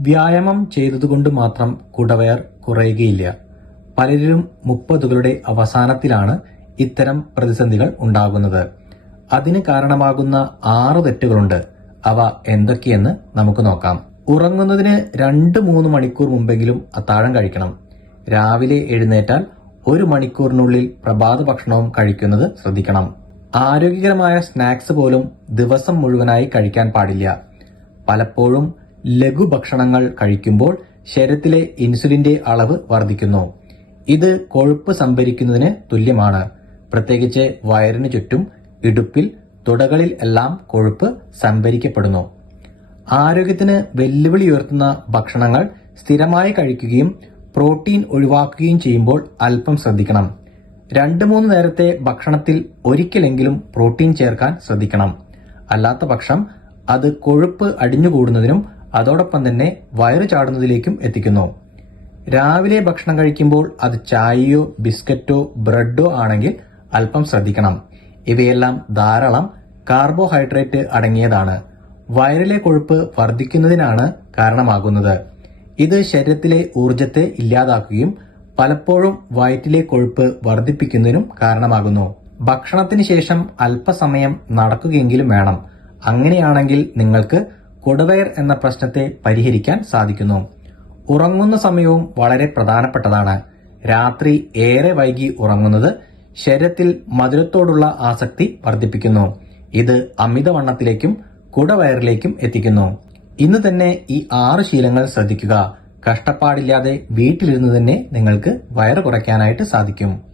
വ്യായാമം ചെയ്തതുകൊണ്ട് മാത്രം കുടവയർ കുറയുകയില്ല. പലരിലും മുപ്പതുകളുടെ അവസാനത്തിലാണ് ഇത്തരം പ്രതിസന്ധികൾ ഉണ്ടാകുന്നത്. അതിന് കാരണമാകുന്ന ആറ് തെറ്റുകളുണ്ട്. അവ എന്തൊക്കെയെന്ന് നമുക്ക് നോക്കാം. ഉറങ്ങുന്നതിന് രണ്ട് മൂന്ന് മണിക്കൂർ മുമ്പെങ്കിലും അത്താഴം കഴിക്കണം. രാവിലെ എഴുന്നേറ്റാൽ ഒരു മണിക്കൂറിനുള്ളിൽ പ്രഭാത ഭക്ഷണവും കഴിക്കുന്നത് ശ്രദ്ധിക്കണം. ആരോഗ്യകരമായ സ്നാക്സ് പോലും ദിവസം മുഴുവനായി കഴിക്കാൻ പാടില്ല. പലപ്പോഴും ലഘുഭക്ഷണങ്ങൾ കഴിക്കുമ്പോൾ ശരീരത്തിലെ ഇൻസുലിന്റെ അളവ് വർദ്ധിക്കുന്നു. ഇത് കൊഴുപ്പ് സംഭരിക്കുന്നതിന് തുല്യമാണ്. പ്രത്യേകിച്ച് വയറിനു ചുറ്റും ഇടുപ്പിൽ തുടകളിൽ എല്ലാം കൊഴുപ്പ് സംഭരിക്കപ്പെടുന്നു. ആരോഗ്യത്തിന് വെല്ലുവിളി ഉയർത്തുന്ന ഭക്ഷണങ്ങൾ സ്ഥിരമായി കഴിക്കുകയും പ്രോട്ടീൻ ഒഴിവാക്കുകയും ചെയ്യുമ്പോൾ അല്പം ശ്രദ്ധിക്കണം. രണ്ട് മൂന്ന് നേരത്തെ ഭക്ഷണത്തിൽ ഒരിക്കലെങ്കിലും പ്രോട്ടീൻ ചേർക്കാൻ ശ്രദ്ധിക്കണം. അല്ലാത്ത പക്ഷം അത് കൊഴുപ്പ് അടിഞ്ഞുകൂടുന്നതിനും അതോടൊപ്പം തന്നെ വയറു ചാടുന്നതിലേക്കും എത്തിക്കുന്നു. രാവിലെ ഭക്ഷണം കഴിക്കുമ്പോൾ അത് ചായയോ ബിസ്ക്കറ്റോ ബ്രെഡോ ആണെങ്കിൽ അല്പം ശ്രദ്ധിക്കണം. ഇവയെല്ലാം ധാരാളം കാർബോഹൈഡ്രേറ്റ് അടങ്ങിയതാണ്. വയറിലെ കൊഴുപ്പ് വർദ്ധിക്കുന്നതിനാണ് കാരണമാകുന്നത്. ഇത് ശരീരത്തിലെ ഊർജത്തെ ഇല്ലാതാക്കുകയും പലപ്പോഴും വയറ്റിലെ കൊഴുപ്പ് വർദ്ധിപ്പിക്കുന്നതിനും കാരണമാകുന്നു. ഭക്ഷണത്തിന് ശേഷം അല്പസമയം നടക്കുകയെങ്കിലും വേണം. അങ്ങനെയാണെങ്കിൽ നിങ്ങൾക്ക് കൊടുവയർ എന്ന പ്രശ്നത്തെ പരിഹരിക്കാൻ സാധിക്കുന്നു. ഉറങ്ങുന്ന സമയവും വളരെ പ്രധാനപ്പെട്ടതാണ്. രാത്രി ഏറെ വൈകി ഉറങ്ങുന്നത് ശരീരത്തിൽ മധുരത്തോടുള്ള ആസക്തി വർദ്ധിപ്പിക്കുന്നു. ഇത് അമിതവണ്ണത്തിലേക്കും കുടവയറിലേക്കും എത്തിക്കുന്നു. ഇന്ന് തന്നെ ഈ ആറ് ശീലങ്ങൾ ശ്രദ്ധിക്കുക. കഷ്ടപ്പാടില്ലാതെ വീട്ടിലിരുന്ന് തന്നെ നിങ്ങൾക്ക് വയറ് കുറയ്ക്കാനായിട്ട് സാധിക്കും.